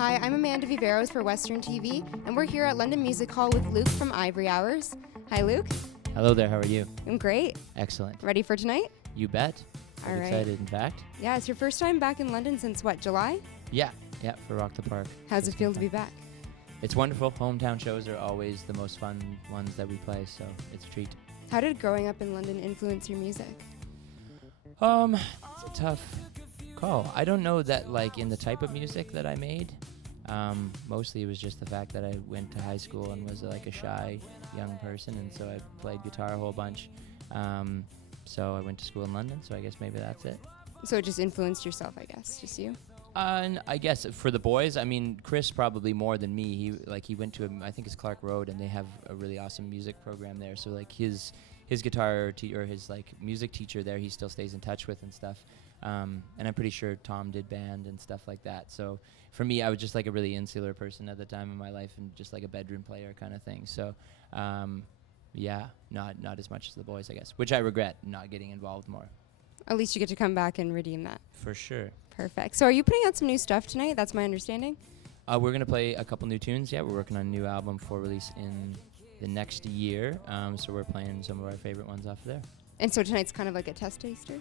Hi, I'm Amanda Viveiros for Western TV, and we're here at London Music Hall with Luke from Ivory Hours. Hi, Luke. Hello there, how are you? I'm great. Excellent. Ready for tonight? You bet. All I'm right. excited, in fact. Yeah, it's your first time back in London since what, July? Yeah, for Rock the Park. How's it feel to be back? It's wonderful. Hometown shows are always the most fun ones that we play, so it's a treat. How did growing up in London influence your music? It's a tough call. I don't know that, like, in the type of music that I made. Mostly it was just the fact that I went to high school and was like a shy young person, and so I played guitar a whole bunch. So I went to school in London, so I guess maybe that's it. So it just influenced yourself, I guess, just you? And I guess for the boys, I mean, Chris probably more than me. He went to I think it's Clark Road, and they have a really awesome music program there. So like his guitar or his like music teacher there, he still stays in touch with and stuff. And I'm pretty sure Tom did band and stuff like that. So for me, I was just like a really insular person at the time in my life, and just like a bedroom player kind of thing. So yeah, not as much as the boys, I guess, which I regret not getting involved more. At least you get to come back and redeem that. For sure. Perfect. So are you putting out some new stuff tonight? That's my understanding. We're going to play a couple new tunes. Yeah, we're working on a new album for release in the next year. So we're playing some of our favorite ones off of there. And so tonight's kind of like a test taster?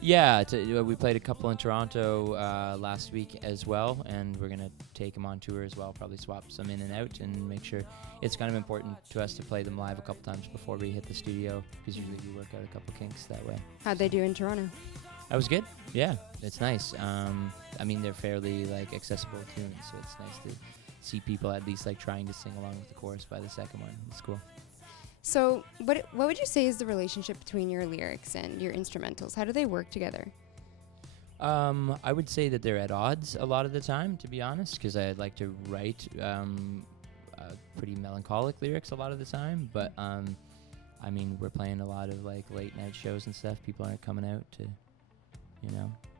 Yeah, we played a couple in Toronto last week as well, and we're going to take them on tour as well, probably swap some in and out and make sure. It's kind of important to us to play them live a couple times before we hit the studio, because usually we work out a couple kinks that way. How'd they do in Toronto? That was good. Yeah, it's nice. I mean, they're fairly like accessible tunes, so it's nice to see people at least like trying to sing along with the chorus by the second one. It's cool. So what would you say is the relationship between your lyrics and your instrumentals? How do they work together? I would say that they're at odds a lot of the time, to be honest, because I like to write pretty melancholic lyrics a lot of the time. But I mean, we're playing a lot of like late night shows and stuff. People aren't coming out to,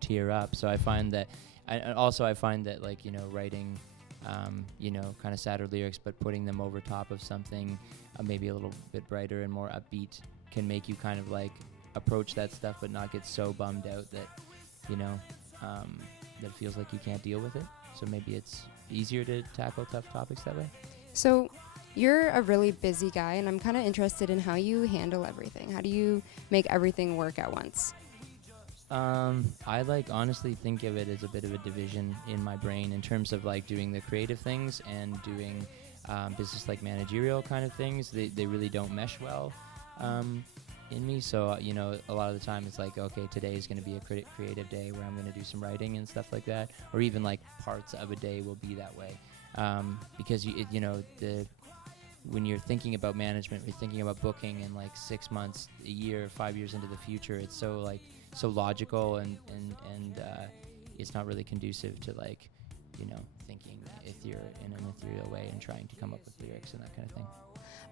tear up. So I find that, I find that like, writing, kind of sadder lyrics, but putting them over top of something maybe a little bit brighter and more upbeat can make you kind of like approach that stuff, but not get so bummed out that, that it feels like you can't deal with it. So maybe it's easier to tackle tough topics that way. So you're a really busy guy, and I'm kind of interested in how you handle everything. How do you make everything work at once? I honestly think of it as a bit of a division in my brain in terms of like doing the creative things and doing business like managerial kind of things. They really don't mesh well in me. So, a lot of the time it's like, okay, today is going to be a creative day where I'm going to do some writing and stuff like that. Or even like parts of a day will be that way. Because, when you're thinking about management, you're thinking about booking in like 6 months, a year, 5 years into the future, it's so logical and it's not really conducive to like, thinking in an ethereal way and trying to come up with lyrics and that kind of thing.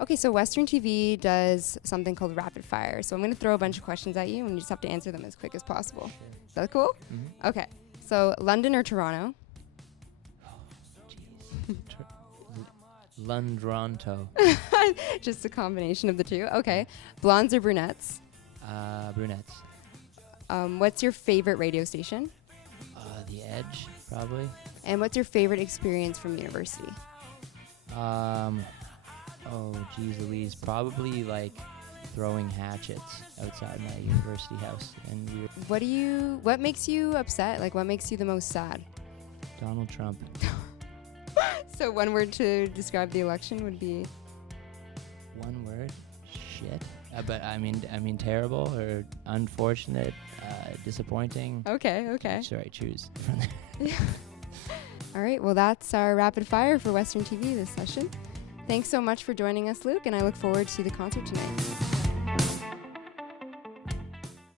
Okay, so Western TV does something called rapid fire. So I'm going to throw a bunch of questions at you, and you just have to answer them as quick as possible. Sure. Is that cool? Mm-hmm. Okay, so London or Toronto? Londronto. Just a combination of the two. Okay, blondes or brunettes? Brunettes. What's your favorite radio station? The Edge, probably. And what's your favorite experience from university? Oh, geez Louise. Probably like throwing hatchets outside my university house. And what makes you upset? Like, what makes you the most sad? Donald Trump. So one word to describe the election would be? One word? Shit. But I mean terrible or unfortunate, disappointing. Okay. Should I choose from there? All right, well, that's our rapid fire for Western TV this session. Thanks so much for joining us, Luke, and I look forward to the concert tonight.